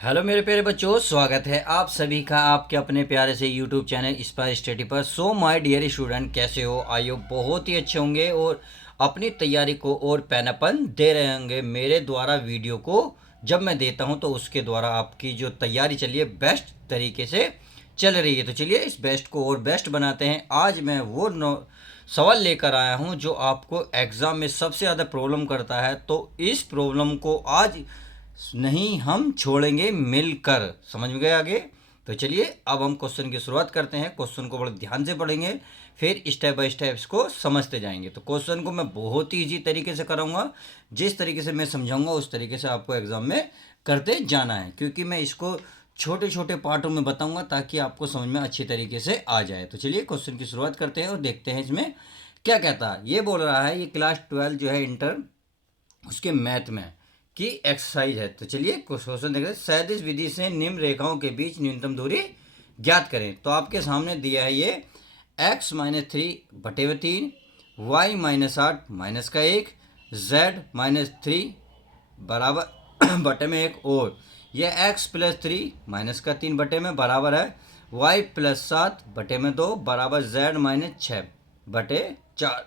Hello मेरे प्यारे बच्चों, स्वागत है आप सभी का आपके अपने प्यारे से यूट्यूब चैनल इंस्पायर स्टडी पर। सो माय डियर स्टूडेंट, कैसे हो? आई होप बहुत ही अच्छे होंगे और अपनी तैयारी को और पैनापन दे रहे होंगे। मेरे द्वारा वीडियो को जब मैं देता हूं तो उसके द्वारा आपकी जो तैयारी चलिए बेस्ट तरीके से चल रही है। तो चलिए इस बेस्ट को और बेस्ट बनाते हैं। आज मैं वो सवाल लेकर आया हूं जो आपको एग्ज़ाम में सबसे ज़्यादा प्रॉब्लम करता है। तो इस प्रॉब्लम को आज नहीं हम छोड़ेंगे, मिलकर। समझ में गए आगे? तो चलिए अब हम क्वेश्चन की शुरुआत करते हैं। क्वेश्चन को बड़े ध्यान से पढ़ेंगे, फिर स्टेप बाय स्टेप इसको समझते जाएंगे। तो क्वेश्चन को मैं बहुत ही ईजी तरीके से कराऊंगा। जिस तरीके से मैं समझाऊंगा उस तरीके से आपको एग्जाम में करते जाना है, क्योंकि मैं इसको छोटे छोटे पार्टों में बताऊंगा ताकि आपको समझ में अच्छी तरीके से आ जाए। तो चलिए क्वेश्चन की शुरुआत करते हैं और देखते हैं इसमें क्या कहता है। ये बोल रहा है ये क्लास 12 जो है इंटर, उसके मैथ में की एक्सरसाइज है। तो चलिए क्वेश्चन देखते हैं। सैंतीस विधि से निम्न रेखाओं के बीच न्यूनतम दूरी ज्ञात करें। तो आपके सामने दिया है ये x-3/3, y-8 z-3 बराबर बटे में एक, और ये x+3 बटे में बराबर है y+7 बटे में 2 बराबर z-6 बटे 4।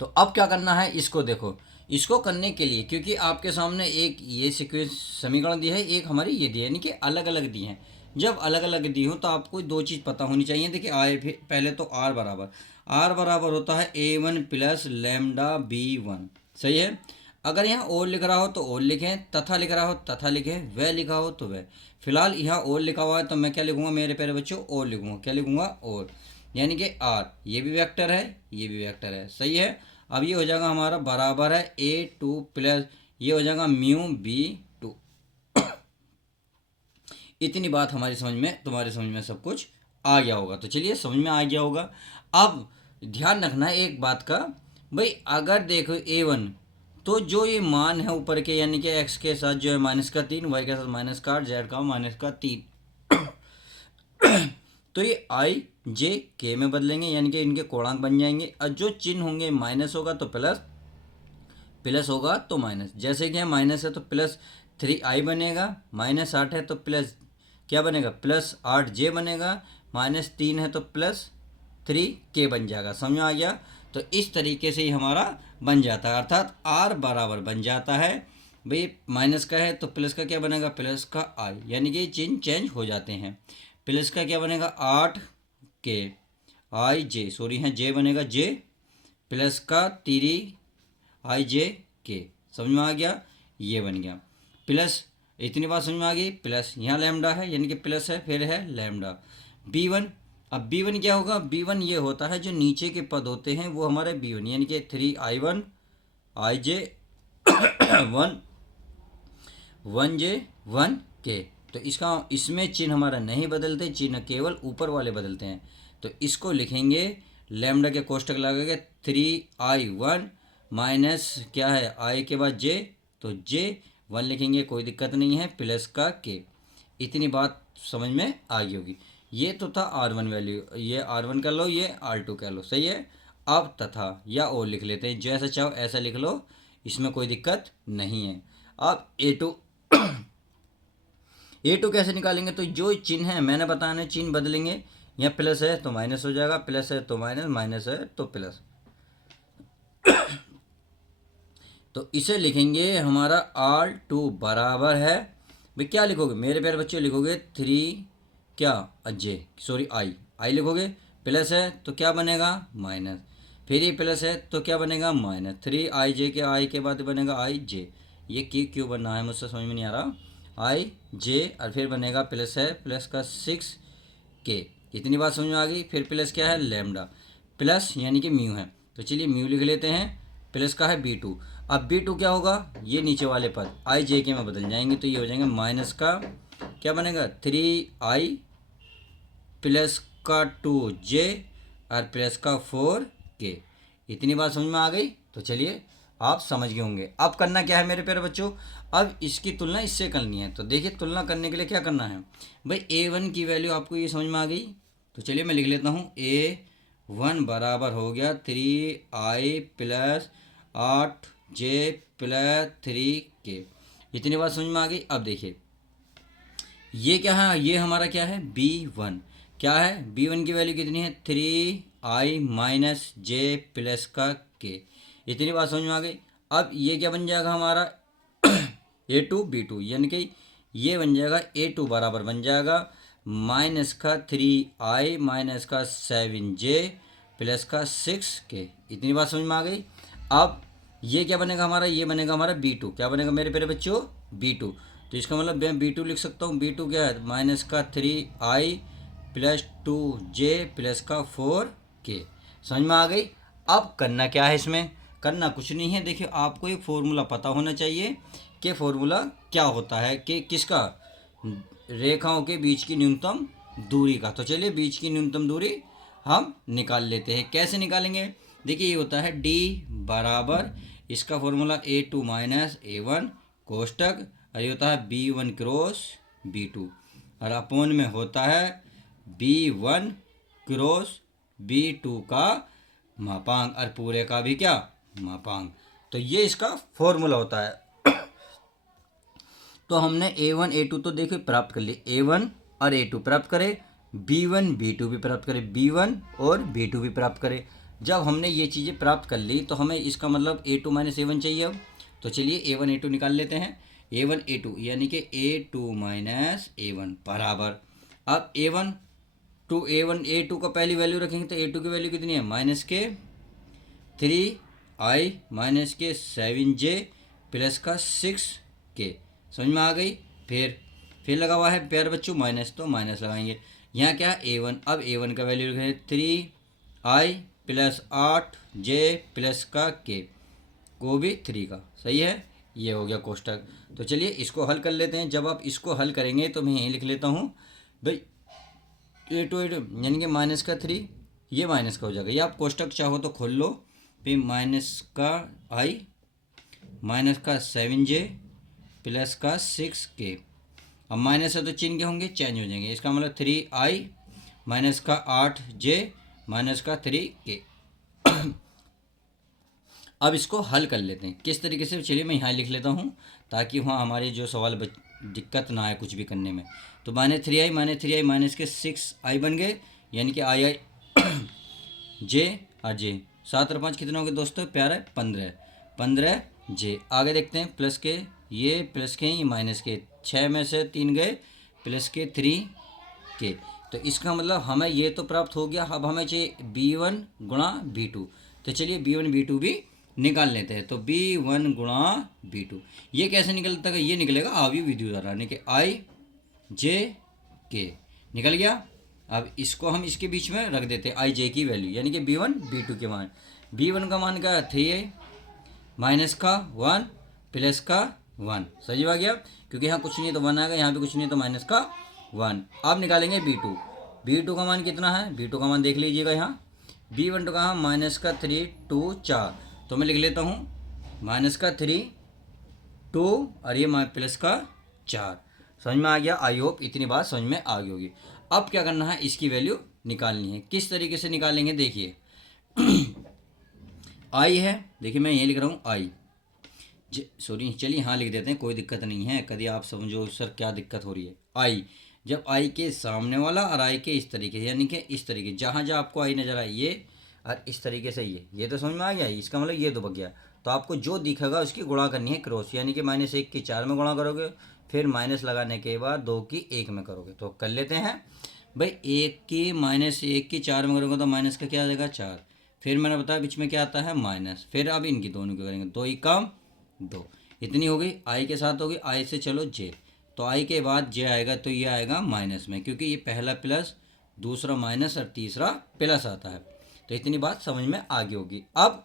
तो अब क्या करना है, इसको देखो। इसको करने के लिए, क्योंकि आपके सामने एक ये सीक्वेंस समीकरण दिया है, एक हमारी ये दिया है, यानी कि अलग अलग दी हैं। जब अलग अलग दी हो तो आपको दो चीज़ पता होनी चाहिए। देखिए आए पहले तो आर बराबर होता है a1 प्लस लैम्डा b1। सही है। अगर यहाँ और लिख रहा हो तो और लिखें, तथा लिख रहा हो तथा लिखें, वह लिखा हो तो वह। फिलहाल यहाँ और लिखा हुआ है तो मैं क्या लिखूंगा मेरे प्यारे बच्चों? और लिखूंगा। क्या लिखूंगा? और। यानी कि आर, ये भी वेक्टर है, ये भी वेक्टर है। सही है। अब ये हो जाएगा हमारा बराबर है a2 प्लस ये हो जाएगा μ b2। इतनी बात हमारी समझ में, तुम्हारी समझ में सब कुछ आ गया होगा। तो चलिए समझ में आ गया होगा। अब ध्यान रखना है एक बात का, भाई अगर देखो a1, तो जो ये मान है ऊपर के, यानी कि x के साथ जो है -3, y के साथ -8, z का -3, तो ये आई जे के में बदलेंगे, यानी कि इनके कोणांक बन जाएंगे। और जो चिन्ह होंगे, माइनस होगा तो प्लस, प्लस होगा तो माइनस। जैसे कि माइनस है तो +3i बनेगा, -8 है तो प्लस क्या बनेगा? +8j बनेगा, -3 है तो +3k बन जाएगा। समझ में आ गया? तो इस तरीके से ही हमारा बन जाता है, अर्थात r बराबर बन जाता है। भाई माइनस का है तो प्लस का क्या बनेगा? प्लस का आई, यानी कि चिन्ह चेंज हो जाते हैं। प्लस का क्या बनेगा? 8k आई जे, सॉरी यहाँ जे बनेगा जे, प्लस का 3i j k। समझ में आ गया? ये बन गया प्लस। इतनी बात समझ में आ गई। प्लस यहाँ लैम्डा है, यानी कि प्लस है, फिर है लैम्डा b1। अब b1 क्या होगा? b1 ये होता है जो नीचे के पद होते हैं वो हमारे b1, यानी कि 3i1 i j 1j 1k। तो इसका इसमें चिन्ह हमारा नहीं बदलते, चिन्ह केवल ऊपर वाले बदलते हैं। तो इसको लिखेंगे, लैम्डा के कोष्टक लगाएंगे 3i1 माइनस क्या है आई के बाद जे, तो j1 लिखेंगे, कोई दिक्कत नहीं है, प्लस का k। इतनी बात समझ में आ गई होगी। ये तो था r1 वैल्यू, ये r1 कर लो, ये r2 कर लो। सही है। अब तथा या और लिख लेते हैं, जैसा चाहो ऐसा लिख लो, इसमें कोई दिक्कत नहीं है। अब a2 कैसे निकालेंगे? तो जो चिन्ह है मैंने बताना, चिन्ह बदलेंगे। यहाँ प्लस है तो माइनस हो जाएगा, प्लस है तो माइनस, माइनस है तो प्लस। तो इसे लिखेंगे हमारा r2 बराबर है, भाई क्या लिखोगे मेरे प्यारे बच्चे? लिखोगे 3 क्या जे, सॉरी आई लिखोगे। प्लस है तो क्या बनेगा? माइनस, फिर ये प्लस है तो क्या बनेगा? माइनस। 3i j के आई के बाद बनेगा आई जे। ये क्यों बनना है मुझसे समझ में नहीं आ रहा। आई जे और फिर बनेगा प्लस है, प्लस का 6k। इतनी बात समझ में आ गई। फिर प्लस क्या है? लैम्डा, प्लस यानी कि म्यू है, तो चलिए म्यू लिख लेते हैं। प्लस का है b2। अब b2 क्या होगा? ये नीचे वाले पद आई जे के में बदल जाएंगे, तो ये हो जाएंगे माइनस का क्या बनेगा? 3i प्लस का 2j और प्लस का 4k। इतनी बात समझ में आ गई। तो चलिए आप समझ गए होंगे। अब करना क्या है मेरे प्यारे बच्चों? अब इसकी तुलना इससे करनी है। तो देखिए तुलना करने के लिए क्या करना है भाई, a1 की वैल्यू आपको ये समझ में आ गई। तो चलिए मैं लिख लेता हूँ, a1 बराबर हो गया 3i plus 8j plus 3k। इतनी बात समझ में आ गई। अब देखिए ये क्या है, ये हमारा क्या है b1, क्या है b1 की वैल्यू कितनी है 3i माइनस जे प्लस का k। इतनी बात समझ में आ गई। अब ये क्या बन जाएगा हमारा a2 b2, यानी कि ये बन जाएगा a2 बराबर बन जाएगा माइनस का 3i माइनस का 7j प्लस का 6k। इतनी बात समझ में आ गई। अब ये क्या बनेगा हमारा, ये बनेगा हमारा b2, क्या बनेगा मेरे प्यारे बच्चों b2। तो इसका मतलब मैं b2 लिख सकता हूँ, b2 क्या है माइनस का 3i प्लस 2j प्लस का 4k। समझ में आ गई। अब करना क्या है, इसमें करना कुछ नहीं है। देखिए आपको एक फॉर्मूला पता होना चाहिए कि फॉर्मूला क्या होता है, कि किसका, रेखाओं के बीच की न्यूनतम दूरी का। तो चलिए बीच की न्यूनतम दूरी हम निकाल लेते हैं। कैसे निकालेंगे, देखिए ये होता है d बराबर, इसका फॉर्मूला a2 माइनस a1 कोष्टक, और ये होता है b1 क्रॉस b2, और अपोन में होता है b1 क्रॉस b2 का मापांक, और पूरे का भी क्या मापांक। तो ये इसका फॉर्मूला होता है। तो हमने a1 a2 तो देखिए प्राप्त कर लिए, a1 और a2 प्राप्त करें, b1 b2 भी प्राप्त करें, b1 और b2 भी प्राप्त करें। जब हमने ये चीज़ें प्राप्त कर ली तो हमें इसका मतलब a2 माइनस a1 चाहिए। अब तो चलिए a1 a2 निकाल लेते हैं। a1 a2 यानी कि a2 माइनस a1 बराबर, अब a1 टू a1 a2 का पहली वैल्यू रखेंगे तो a2 की वैल्यू कितनी है माइनस के 3i माइनस के 7j प्लस का 6k। समझ में आ गई। फिर लगा हुआ है प्यारे बच्चों माइनस, तो माइनस लगाएंगे। यहाँ क्या है a1, अब a1 का वैल्यू रखेंगे 3i प्लस 8j प्लस का k, को भी 3 का, सही है। ये हो गया कोष्टक। तो चलिए इसको हल कर लेते हैं। जब आप इसको हल करेंगे तो मैं यहीं लिख लेता हूँ भाई a2 यानी कि माइनस का 3, ये माइनस का हो जाएगा। ये आप कोष्टक चाहो तो खोल लो, फिर माइनस का i माइनस का 7j प्लस का 6k। अब माइनस है तो चिन्ह के होंगे चेंज हो जाएंगे। इसका मतलब 3i माइनस का 8j माइनस का 3k। अब इसको हल कर लेते हैं किस तरीके से, चलिए मैं यहाँ लिख लेता हूँ ताकि वहाँ हमारे जो सवाल दिक्कत ना आए कुछ भी करने में। तो माइनस 3i माइनस के 6i बन गए, यानी कि आई जे और जे, 7 और 5 कितना हो गया दोस्तों प्यारा 15 जे। आगे देखते हैं प्लस के, ये प्लस के ये माइनस के, 6 में से 3 गए प्लस के 3k। तो इसका मतलब हमें ये तो प्राप्त हो गया। अब हमें चाहिए b1 गुणा b2। तो चलिए b1 b2 भी निकाल लेते हैं। तो b1 गुणा b2 ये कैसे निकलता है, ये निकलेगा आवी विद्युत धारा, यानी कि i j k निकल गया। अब इसको हम इसके बीच में रख देते हैं i j की वैल्यू, यानी कि b1 b2 के मान। b1 का मान क्या है 3i माइनस का 1 प्लस का 1, सही आ गया, क्योंकि यहाँ कुछ नहीं है तो 1 आएगा, यहाँ पे कुछ नहीं है तो माइनस का 1। अब निकालेंगे b2 का मान कितना है, b2 का मान देख लीजिएगा यहाँ, b1 का माइनस का 3 2 4, तो मैं लिख लेता हूँ माइनस का 3 2 और ये प्लस का 4। समझ में आ गया। आई होप इतनी बात समझ में आ गई होगी। अब क्या करना है, इसकी वैल्यू निकालनी है। किस तरीके से निकालेंगे देखिए आई है, देखिए मैं ये लिख रहा हूँ आई, सॉरी चलिए हाँ लिख देते हैं, कोई दिक्कत नहीं है। कभी आप समझो सर क्या दिक्कत हो रही है। आई, जब आई के सामने वाला और आई के इस तरीके से, यानी कि इस तरीके जहाँ जहाँ आपको आई नज़र आए ये, और इस तरीके से ये तो समझ में आ गया। इसका मतलब ये तो बच गया। तो आपको जो दिखेगा उसकी गुणा करनी है क्रॉस, यानी कि -1 की 4 में गुणा करोगे, फिर माइनस लगाने के बाद 2 की 1 में करोगे। तो कर लेते हैं भाई, 1 की -1 की 4 में करोगे तो माइनस का क्या आ जाएगा 4, फिर मैंने बताया बीच में क्या आता है माइनस, फिर अब इनकी दोनों की करेंगे, 2 ही कम 2, इतनी हो गई। आई के साथ होगी, आई से चलो जे, तो आई के बाद जे आएगा तो ये आएगा माइनस में, क्योंकि ये पहला प्लस दूसरा माइनस और तीसरा प्लस आता है। तो इतनी बात समझ में आ गई होगी। अब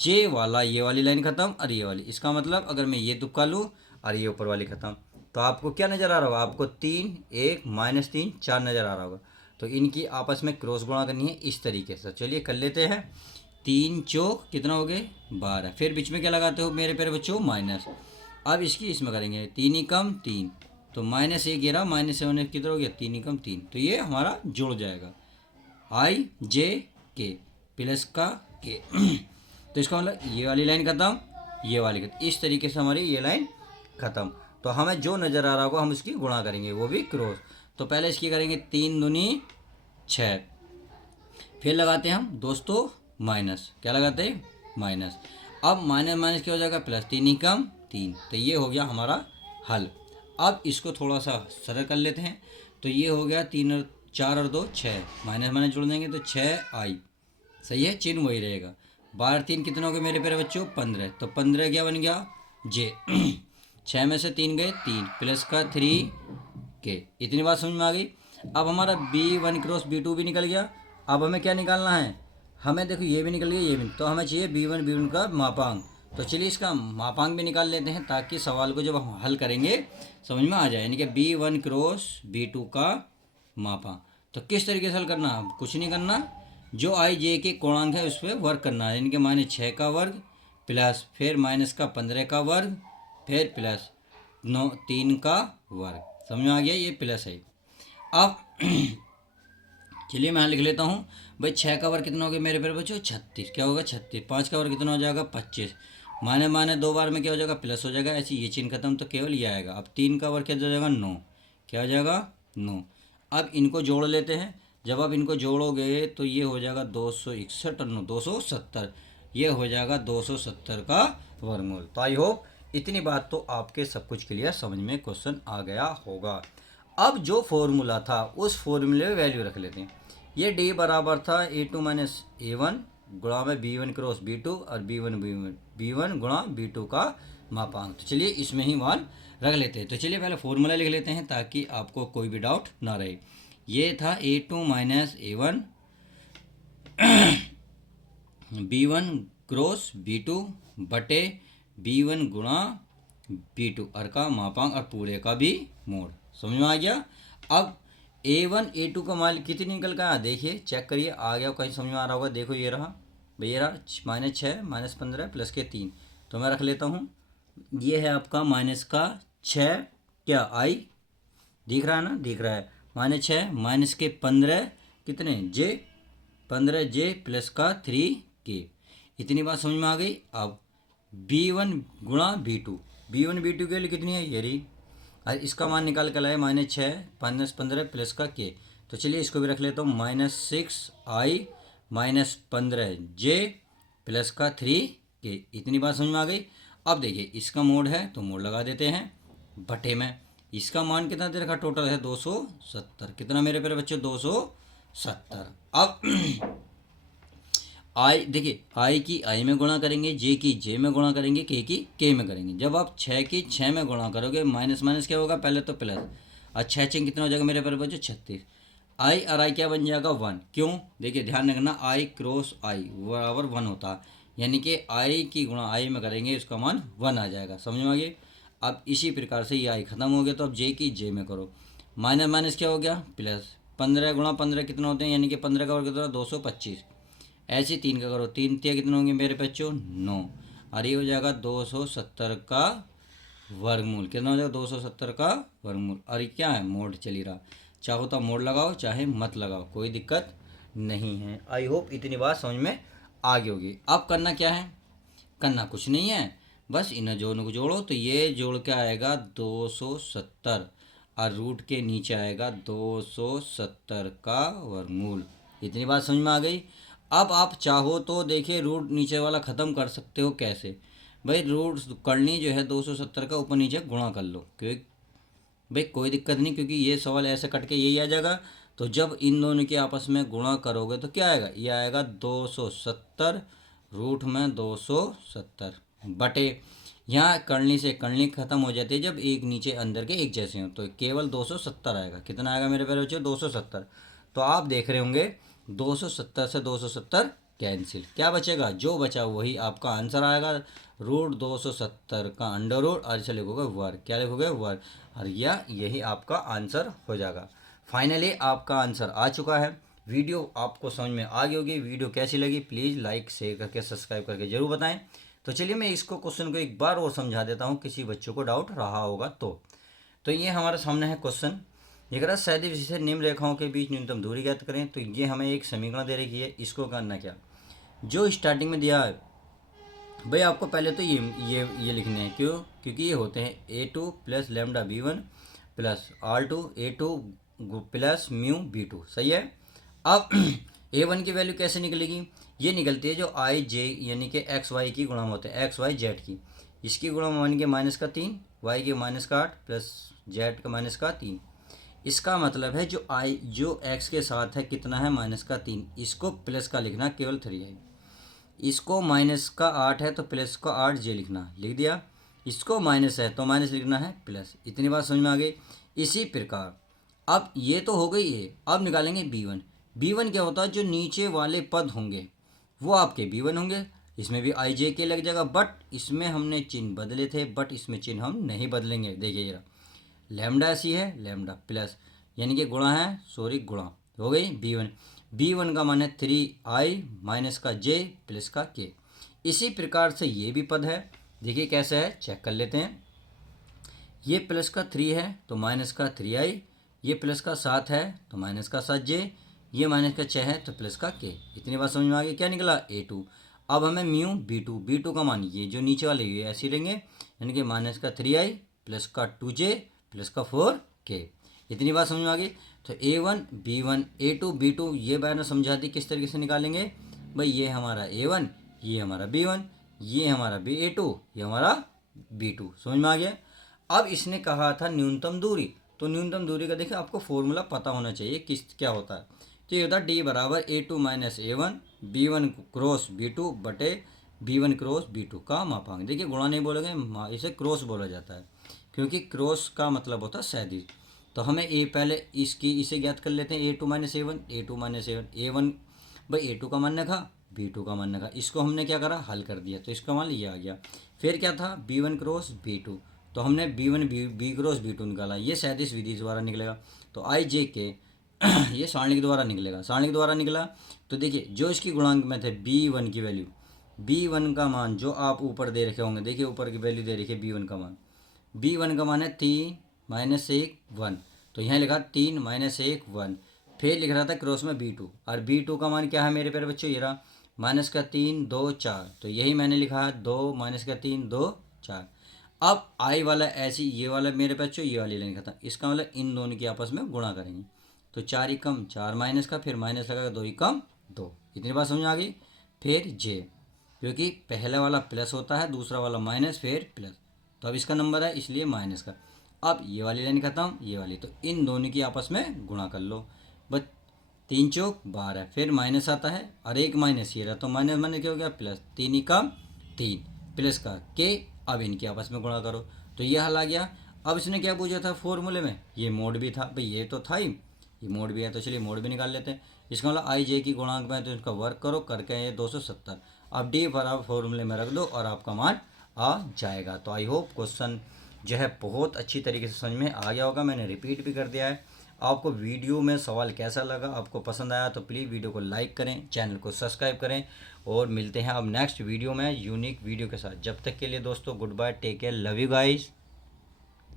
जे वाला ये वाली लाइन खत्म और ये वाली, इसका मतलब अगर मैं ये तुक्का लूँ और ये ऊपर वाली खत्म, तो आपको क्या नज़र आ रहा होगा, आपको 3 1 -3 4 नज़र आ रहा होगा। तो इनकी आपस में क्रॉस गुणा करनी है इस तरीके से। चलिए कर लेते हैं। 3 चौक कितना हो गए 12, फिर बीच में क्या लगाते हो मेरे प्यारे बच्चों माइनस। अब इसकी इसमें करेंगे 3 ही कम 3, तो -1 ये रहा, -7 कितना हो गया 3 ही कम 3, तो ये हमारा जुड़ जाएगा आई जे के प्लस का के। तो इसका मतलब ये वाली लाइन खत्म, ये वाली खत्म, इस तरीके से हमारी ये लाइन खत्म। तो हमें जो नज़र आ रहा होगा हम उसकी गुणा करेंगे, वो भी क्रॉस। तो पहले इसकी करेंगे 3 दूनी 6, फिर लगाते हैं हम दोस्तों माइनस, क्या लगाते हैं माइनस। अब माइनस माइनस क्या हो जाएगा प्लस, 3 ही कम 3, तो ये हो गया हमारा हल। अब इसको थोड़ा सा सरल कर लेते हैं, तो ये हो गया 3 और 4 और 2 6, माइनस माइनस जोड़ देंगे तो 6i, सही है, चिन्ह वही रहेगा। 12 3 कितने हो गए मेरे प्यारे बच्चों 15, तो 15 क्या बन गया जे 6 में से 3 गए 3 प्लस का 3 के, इतनी बात समझ में आ गई। अब हमारा B1 क्रॉस B2 भी निकल गया। अब हमें क्या निकालना है, हमें देखो ये भी निकल गया ये भी, तो हमें चाहिए B1 का मापांक। तो चलिए इसका मापांक भी निकाल लेते हैं ताकि सवाल को जब हम हल करेंगे समझ में आ जाए, यानी कि B1 क्रॉस B2 का मापांक। तो किस तरीके से हल करना, कुछ नहीं करना, जो आई जे के कोणांक है उस पर वर्क करना है, यानी कि -6 का वर्ग प्लस फिर माइनस का 15 का वर्ग फिर प्लस 3 का वर्ग, समझ में आ गया, ये प्लस है। अब चलिए मैं लिख लेता हूँ भाई, 6 का वर्ग कितना हो गया मेरे प्यारे बच्चों 36, क्या होगा 36, 5 का वर्ग कितना हो जाएगा 25, माने माने 2 बार में क्या हो जाएगा प्लस हो जाएगा, ऐसे ये चिन्ह खत्म, तो केवल ये आएगा। अब 3 का वर्ग क्या हो जाएगा 9, क्या हो जाएगा 9। अब इनको जोड़ लेते हैं, जब आप इनको जोड़ोगे तो ये हो जाएगा 261 और 9 270, ये हो जाएगा 270 का वर्गमूल। तो आई होप इतनी बात तो आपके सब कुछ क्लियर समझ में क्वेश्चन आ गया होगा। अब जो फॉर्मूला था उस फॉर्मूले में वैल्यू रख लेते हैं। ये डी बराबर था A2 माइनस A1 गुणा में B1 क्रॉस B2 और B1 गुणा B2 का मापांक। तो चलिए इसमें ही मान रख लेते हैं। तो चलिए पहले फॉर्मूला लिख लेते हैं ताकि आपको कोई भी डाउट ना रहे। ये था A2 minus A1 B1 cross B2 बटे B1 गुणा B2 और का मापांक और पूरे का भी मोड़, समझ में आ गया। अब A1 A2 का मान कितनी निकल का देखिए चेक करिए, आ गया कहीं समझ में आ रहा होगा, देखो ये रहा भैया रहा -6 -15 प्लस के 3, तो मैं रख लेता हूँ, ये है आपका माइनस का 6 क्या आई दिख रहा है ना, दिख रहा है -6 माइनस के 15 कितने जे 15 जे प्लस का 3 के, इतनी बात समझ में आ गई। अब B1 गुणा B1 B2 के लिए कितनी है ये रही, और इसका मान निकाल कर लाए -6 -15 प्लस का के, तो चलिए इसको भी रख लेता हूँ -6i -15 जे प्लस का 3 के, इतनी बात समझ में आ गई। अब देखिए इसका मोड है तो मोड लगा देते हैं बटे में, इसका मान कितना दे रखा टोटल है 270, कितना मेरे प्यारे बच्चों 270। अब आई देखिए आई की आई में गुणा करेंगे, जे की जे में गुणा करेंगे, के की के में करेंगे। जब आप 6 की 6 में गुणा करोगे माइनस माइनस क्या होगा पहले तो प्लस, और 6 6 कितना हो जाएगा मेरे पर बच्चों 36, आई और आई क्या बन जाएगा 1, क्यों देखिए ध्यान रखना आई क्रॉस आई बराबर 1 होता है, यानी कि आई की गुणा आई में करेंगे उसका मान 1 आ जाएगा, समझ में आ गया। अब इसी प्रकार से ये आई खत्म हो गया, तो अब जे की जे में करो, माइनस माइनस क्या हो गया प्लस, 15 गुणा 15 कितना होते हैं, यानी कि 15 का वर्ग कितना 225, ऐसे 3 का करो 3 तिया कितने होंगे मेरे बच्चों 9, और ये हो जाएगा 270 का वर्गमूल, कितना हो जाएगा 270 का वर्गमूल। और ये क्या है मोड चल ही रहा, चाहो तो मोड लगाओ चाहे मत लगाओ कोई दिक्कत नहीं है। आई होप इतनी बात समझ में आ गई होगी। अब करना क्या है, करना कुछ नहीं है, बस इन जोड़ों को जोड़ो, तो ये जोड़ के आएगा 270 और रूट के नीचे आएगा 270 का वर्गमूल, इतनी बात समझ में आ गई। अब आप चाहो तो देखिए रूट नीचे वाला ख़त्म कर सकते हो, कैसे भाई रूट करनी जो है 270 का ऊपर नीचे गुणा कर लो, क्योंकि भाई कोई दिक्कत नहीं, क्योंकि ये सवाल ऐसे कट के यही आ जाएगा। तो जब इन दोनों के आपस में गुणा करोगे तो क्या आएगा, ये आएगा 270 रूट में 270 बटे, यहाँ करनी से करनी खत्म हो जाती है जब एक नीचे अंदर के एक जैसे हो, तो केवल 270 आएगा, कितना आएगा मेरे प्यारे बच्चों 270। तो आप देख रहे होंगे 270 से 270 कैंसिल, क्या बचेगा, जो बचा वही आपका आंसर आएगा, रूट 270 का अंडर रूट, और इसे लिखोगे वर्ग, क्या लिखोगे वर्ग, और यही आपका आंसर हो जाएगा। फाइनली आपका आंसर आ चुका है। वीडियो आपको समझ में आ गई होगी, वीडियो कैसी लगी प्लीज़ लाइक शेयर करके सब्सक्राइब करके ज़रूर बताएं। तो चलिए मैं इसको क्वेश्चन को एक बार और समझा देता हूँ, किसी बच्चों को डाउट रहा होगा तो ये हमारे सामने है क्वेश्चन, ये कह रहा है सैद्धांतिक विधि से निम्न रेखाओं के बीच न्यूनतम दूरी ज्ञात करें। तो ये हमें एक समीकरण दे रखी है, इसको करना क्या, जो स्टार्टिंग में दिया है भाई आपको पहले तो ये लिखने हैं, क्यों? क्योंकि ये होते हैं A2 plus lambda B1 plus R2 A2 plus mu B2, सही है। अब A1 की वैल्यू कैसे निकलेगी? ये निकलती है जो आई जे यानी कि एक्स वाई की गुणा होते हैं, एक्स वाई जेड की। इसकी गुणा मान के -3, वाई के -8 प्लस जेड का -3। इसका मतलब है जो एक्स के साथ है कितना है, -3, इसको प्लस का लिखना केवल 3 है। इसको -8 है तो प्लस का 8 जे लिखना, लिख दिया। इसको माइनस है तो माइनस लिखना है प्लस। इतनी बात समझ में आ गई। इसी प्रकार अब ये तो हो गई है, अब निकालेंगे B1। B1 क्या होता है, जो नीचे वाले पद होंगे वो आपके B1 होंगे। इसमें भी आई जे के लग जाएगा, बट इसमें हमने चिन्ह बदले थे, बट इसमें चिन्ह हम नहीं बदलेंगे। देखिए जरा, लैम्डा ऐसी है, लैम्डा प्लस यानी कि गुणा है, सॉरी गुणा हो गई B1। B1 का मान है 3i माइनस का j प्लस का k। इसी प्रकार से ये भी पद है, देखिए कैसे है, चेक कर लेते हैं। ये प्लस का 3 है तो माइनस का 3i, ये प्लस का 7 है तो माइनस का 7j, ये माइनस का 6 है तो प्लस का k। इतनी बात समझ में आ गई। क्या निकला, A2। अब हमें म्यू B2 का मान ये जो नीचे वाले ये ऐसे लेंगे, यानी कि माइनस का 3i प्लस का 2j प्लस का 4k। इतनी बात समझ में आ गई। तो A1 B1 A2 B2 ये मैंने समझा दी किस तरीके से निकालेंगे। भाई ये हमारा A1, ये हमारा B1, ये हमारा A2, ये हमारा B2, समझ में आ गया। अब इसने कहा था न्यूनतम दूरी, तो न्यूनतम दूरी का देखिए आपको फॉर्मूला पता होना चाहिए किस क्या होता है। तो ये होता है D बराबर A2 minus A1 B1 cross B2 बटे B1 क्रॉस B2 का मापांक। देखिए गुणा नहीं बोलोगे, इसे क्रॉस बोला जाता है, क्योंकि क्रॉस का मतलब होता है सैंतीस। तो हमें पहले इसे ज्ञात कर लेते हैं। A2 minus A1 A2 minus A1 A1 भाई A2 का मान रखा, B2 का मान रखा, इसको हमने क्या करा, हल कर दिया, तो इसका मान ये आ गया। फिर क्या था, B1 क्रॉस B2, तो हमने B1 B क्रॉस B2 निकाला, ये 37 विधि द्वारा निकलेगा। तो आई जे के ये सारणिक द्वारा निकलेगा, सारणिक द्वारा निकला। तो देखिए जो इसकी गुणांक में थे B1 की वैल्यू, B1 का मान जो आप ऊपर दे रखे होंगे, देखिए ऊपर की वैल्यू दे रखी है B1 का मान। B1 का मान है 3 माइनस 1 1, तो यहाँ लिखा 3 माइनस 1 1। फिर लिख रहा था क्रॉस में B2, और B2 का मान क्या है मेरे प्यारे बच्चों, ये रहा -3 2 4, तो यही मैंने लिखा है 2 -3 2 4। अब आई वाला ऐसी, ये वाला मेरे बच्चों ये वाली लाइन खत्म, इसका मतलब इन दोनों की आपस में गुणा करेंगे। तो 4 ही कम 4 माइनस का, फिर माइनस लगा 2 ही कम 2। इतनी बात समझ आ गई। फिर जे, क्योंकि पहला वाला प्लस होता है, दूसरा वाला माइनस, फिर प्लस, तो अब इसका नंबर है इसलिए माइनस का। अब ये वाली लाइन खत्म, ये वाली, तो इन दोनों की आपस में गुणा कर लो। बस 3 चौक 12, फिर माइनस आता है और एक माइनस ये रहा, तो माइनस माइनस क्या हो गया प्लस, 3 ही कम 3 प्लस का के। अब इनकी आपस में गुणा करो, तो ये हल आ गया। अब इसने क्या पूछा था फॉर्मूले में, ये मोड भी था, भाई ये तो था ही, ये मोड भी है, तो चलिए मोड भी निकाल लेते हैं। इसका मतलब आई जे की गुणांक में, तो इसका वर्क करो करके ये 270। अब डी पर आप फॉर्मूले में रख दो और आपका मान आ जाएगा। तो आई होप क्वेश्चन जो है बहुत अच्छी तरीके से समझ में आ गया होगा, मैंने रिपीट भी कर दिया है। आपको वीडियो में सवाल कैसा लगा, आपको पसंद आया तो प्लीज़ वीडियो को लाइक करें, चैनल को सब्सक्राइब करें, और मिलते हैं अब नेक्स्ट वीडियो में यूनिक वीडियो के साथ। जब तक के लिए दोस्तों goodbye, take care, love you guys.